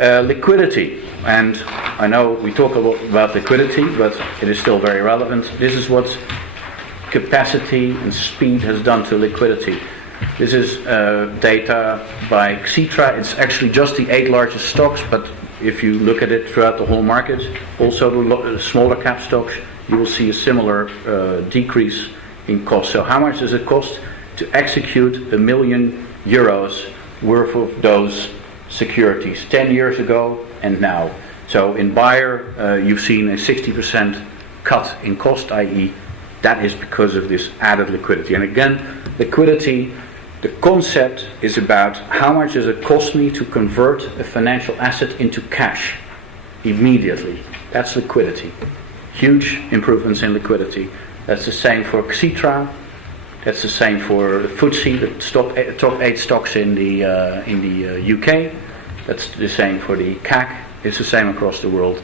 Liquidity, and I know we talk a lot about liquidity, but it is still very relevant. This is what capacity and speed has done to liquidity. This is data by Xetra. It's actually just the 8 largest stocks, but if you look at it throughout the whole market, also the smaller cap stocks, you will see a similar decrease in cost. So how much does it cost to execute €1 million worth of those securities 10 years ago and now? So in Bayer, you've seen a 60% cut in cost, i.e. that is because of this added liquidity. And again, liquidity, the concept is about how much does it cost me to convert a financial asset into cash immediately. That's liquidity. Huge improvements in liquidity. That's the same for Xetra. That's the same for the FTSE, the top 8 stocks in the UK. That's the same for the CAC. It's the same across the world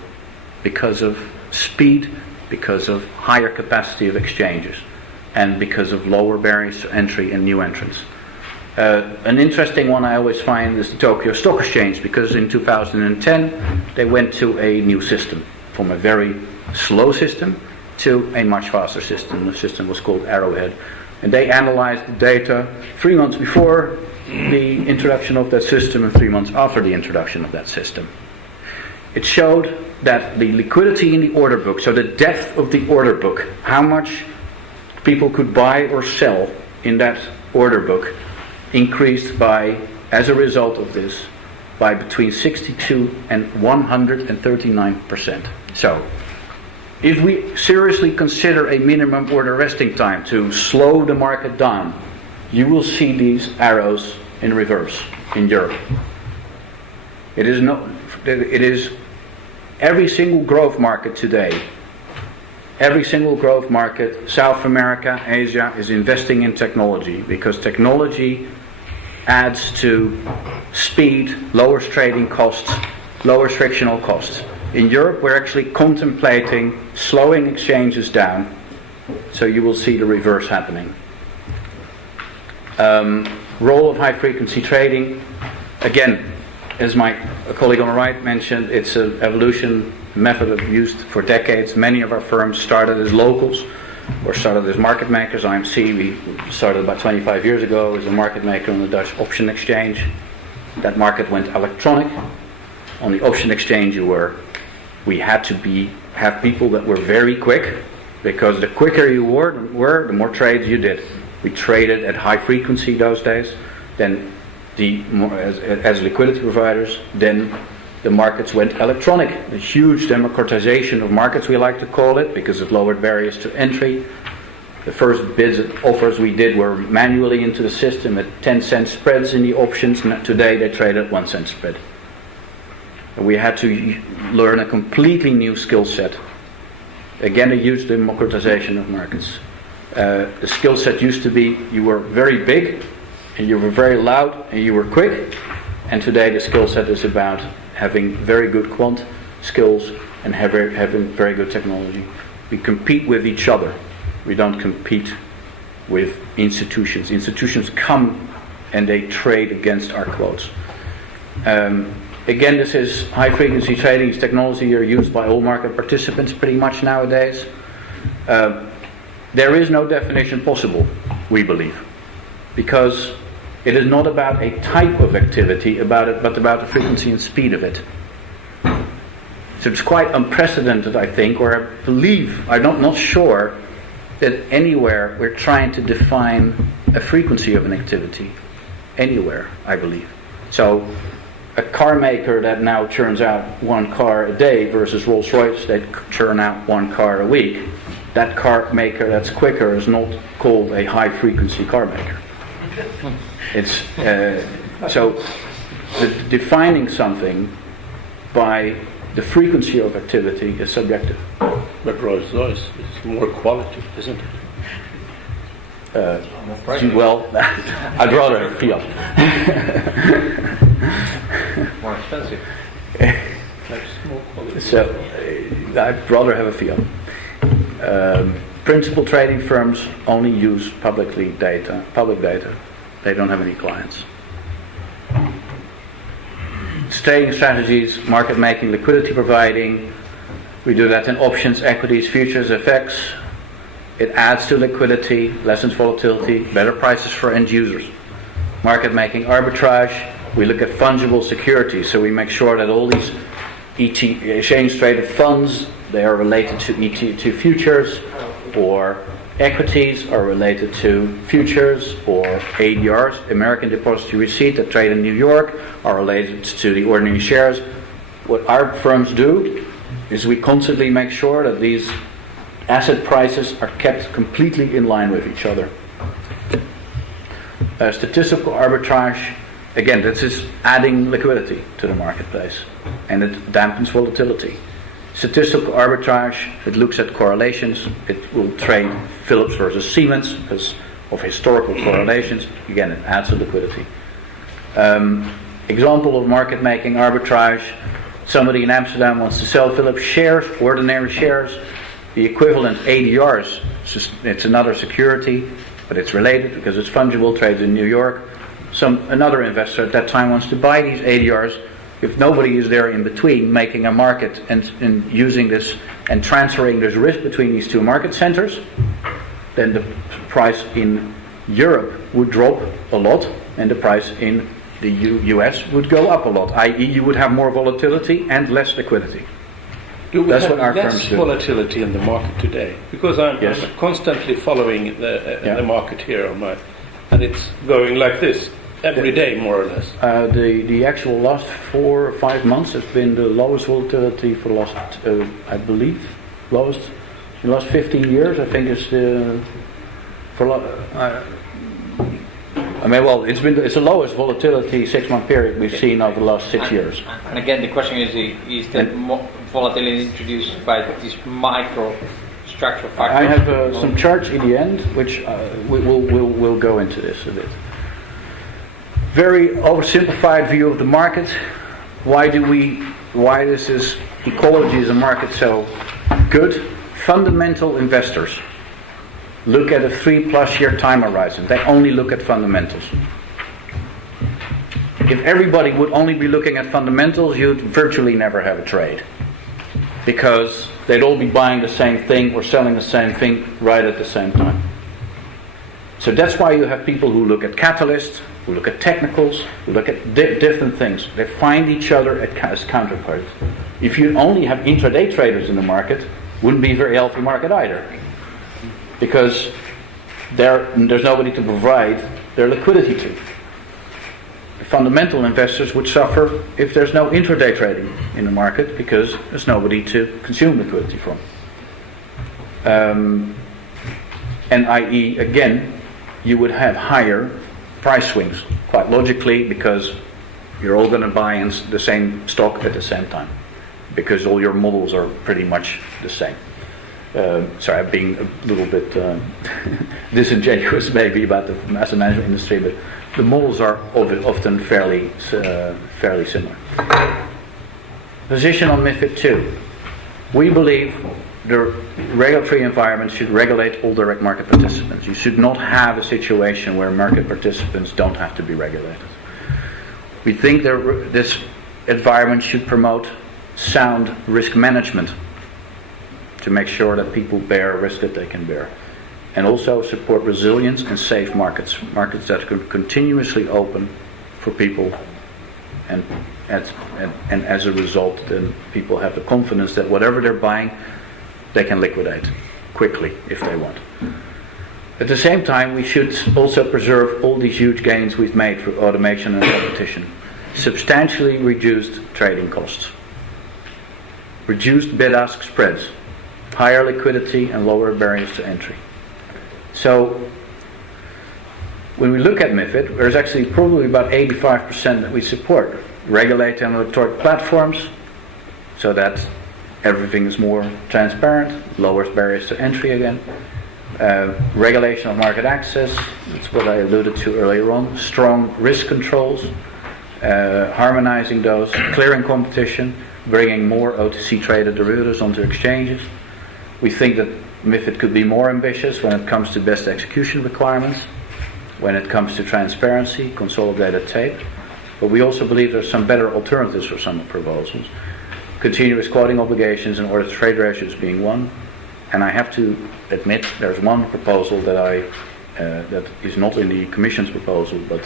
because of speed, because of higher capacity of exchanges, and because of lower barriers to entry and new entrants. An interesting one I always find is the Tokyo Stock Exchange, because in 2010 they went to a new system, from a very slow system to a much faster system. The system was called Arrowhead. And they analyzed the data 3 months before the introduction of that system and 3 months after the introduction of that system. It showed that the liquidity in the order book, so the depth of the order book, how much people could buy or sell in that order book, increased by, as a result of this, by between 62 and 139%. So, if we seriously consider a minimum order resting time to slow the market down, you will see these arrows in reverse in Europe. It is every single growth market today, every single growth market, South America, Asia, is investing in technology, because technology adds to speed, lowers trading costs, lowers frictional costs. In Europe, we're actually contemplating slowing exchanges down, so you will see the reverse happening. Role of high-frequency trading. Again, as my colleague on the right mentioned, it's an evolution method used for decades. Many of our firms started as locals or started as market makers. IMC, we started about 25 years ago as a market maker on the Dutch option exchange. That market went electronic. On the option exchange, we had to have people that were very quick, because the quicker you were, the more trades you did. We traded at high frequency those days. Then, as liquidity providers, then the markets went electronic. A huge democratization of markets, we like to call it, because it lowered barriers to entry. The first bids and offers we did were manually into the system at 10-cent spreads in the options. Today they trade at 1 cent spread. We had to learn a completely new skill set. Again, a huge democratization of markets. The skill set used to be you were very big, and you were very loud, and you were quick. And today the skill set is about having very good quant skills and having very good technology. We compete with each other. We don't compete with institutions. Institutions come and they trade against our quotes. Again, this is high-frequency trading. It's technology are used by all market participants pretty much nowadays. There is no definition possible, we believe, because it is not about a type of activity, but about the frequency and speed of it. So it's quite unprecedented, I think, or I believe, I'm not sure, that anywhere we're trying to define a frequency of an activity. Anywhere, I believe. So, a car maker that now churns out 1 car a day versus Rolls-Royce that churn out 1 car a week, that car maker that's quicker is not called a high-frequency car maker. It's so defining something by the frequency of activity is subjective. But Rolls-Royce is more quality, isn't it? Well, I'd rather have Fiat. More expensive. So, I'd rather have a Fiat. Principal trading firms only use public data. They don't have any clients. trading strategies, market making, liquidity providing. We do that in options, equities, futures, FX. It adds to liquidity, lessens volatility, better prices for end users. Market making, arbitrage. We look at fungible securities, so we make sure that all these exchange traded funds, they are related to futures, or equities are related to futures, or ADRs, American Depository Receipt, that trade in New York, are related to the ordinary shares. What our firms do is we constantly make sure that these asset prices are kept completely in line with each other. Statistical arbitrage, again, this is adding liquidity to the marketplace, and it dampens volatility. Statistical arbitrage, it looks at correlations. It will trade Philips versus Siemens because of historical correlations. Again, it adds to liquidity. Example of market making arbitrage, somebody in Amsterdam wants to sell Philips shares, ordinary shares. The equivalent ADRs, it's another security, but it's related because it's fungible, trades in New York. Another investor at that time wants to buy these ADRs. If nobody is there in between making a market and using this and transferring this risk between these two market centers, then the price in Europe would drop a lot and the price in the US would go up a lot, i.e. you would have more volatility and less liquidity. Do we That's have what our less firms do. volatility in the market today? Because I'm Yes. constantly following the market here and it's going like this every day, more or less. The actual last 4 or 5 months has been the lowest volatility for the last, I believe, in the last 15 years. I think it's it's the lowest volatility 6-month period we've seen over the last 6 years. And again, the question is that volatility introduced by these micro structural factors? I have some charts in the end, which we'll go into this a bit. Very oversimplified view of the market. Why is ecology as a market so good? Fundamental investors look at a 3+ year time horizon. They only look at fundamentals. If everybody would only be looking at fundamentals, you'd virtually never have a trade, because they'd all be buying the same thing or selling the same thing right at the same time. So that's why you have people who look at catalysts, who look at technicals, who look at different things. They find each other as counterparts. If you only have intraday traders in the market, wouldn't be a very healthy market either, because there's nobody to provide their liquidity to. The fundamental investors would suffer if there's no intraday trading in the market, because there's nobody to consume liquidity from. And i.e., again, you would have higher price swings, quite logically, because you're all going to buy in the same stock at the same time, because all your models are pretty much the same. Sorry, I'm being a little bit disingenuous maybe about the asset management industry, but the models are often fairly similar. Position on MiFID II. We believe the regulatory environment should regulate all direct market participants. You should not have a situation where market participants don't have to be regulated. We think this environment should promote sound risk management to make sure that people bear risk that they can bear, and also support resilience and safe markets that can continuously open for people, and as a result, then people have the confidence that whatever they're buying, they can liquidate quickly if they want. At the same time, we should also preserve all these huge gains we've made through automation and competition. Substantially reduced trading costs, reduced bid-ask spreads, higher liquidity and lower barriers to entry. So when we look at MiFID, there's actually probably about 85% that we support. Regulate and electronic platforms, so that everything is more transparent, lowers barriers to entry again. Regulation of market access, that's what I alluded to earlier on. Strong risk controls, harmonizing those, clearing competition, bringing more OTC traded derivatives onto exchanges. We think that MiFID could be more ambitious when it comes to best execution requirements, when it comes to transparency, consolidated tape. But we also believe there's some better alternatives for some proposals. Continuous quoting obligations in order to trade ratios being one. And I have to admit there's one proposal that that is not in the Commission's proposal, but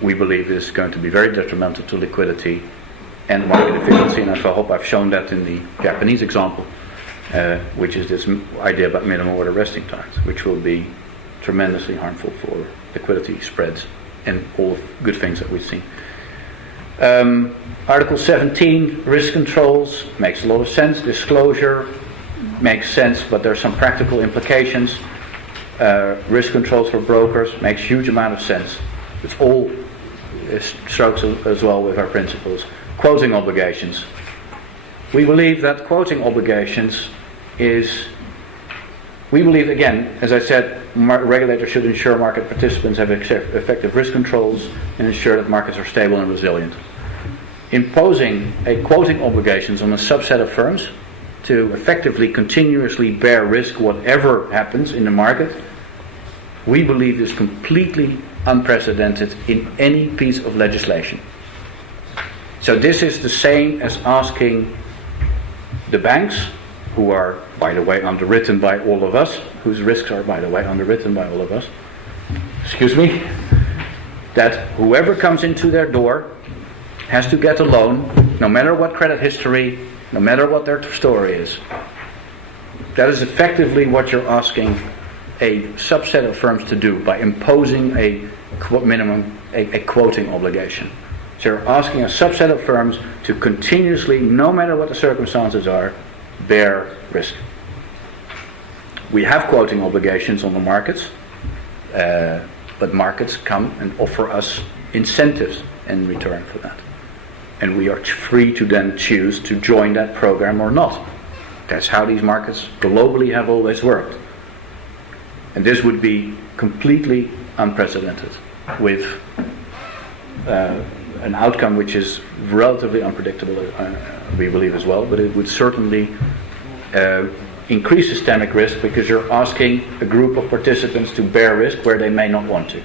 we believe is going to be very detrimental to liquidity and market efficiency, and I hope I've shown that in the Japanese example, which is this idea about minimum order resting times, which will be tremendously harmful for liquidity spreads and all the good things that we've seen. Article 17, risk controls, makes a lot of sense. Disclosure makes sense, but there are some practical implications. Risk controls for brokers makes huge amount of sense. It's all strokes as well with our principles. Quoting obligations. We believe that quoting obligations we believe, again, as I said, regulators should ensure market participants have effective risk controls and ensure that markets are stable and resilient. Imposing a quoting obligations on a subset of firms to effectively continuously bear risk whatever happens in the market, we believe is completely unprecedented in any piece of legislation. So this is the same as asking the banks, who are, by the way, underwritten by all of us, whose risks are, by the way, underwritten by all of us, that whoever comes into their door has to get a loan, no matter what credit history, no matter what their story is. That is effectively what you're asking a subset of firms to do by imposing a quoting obligation. So you're asking a subset of firms to continuously, no matter what the circumstances are, bear risk. We have quoting obligations on the markets, but markets come and offer us incentives in return for that. And we are free to then choose to join that program or not. That's how these markets globally have always worked. And this would be completely unprecedented, with an outcome which is relatively unpredictable, we believe as well, but it would certainly increase systemic risk because you're asking a group of participants to bear risk where they may not want to.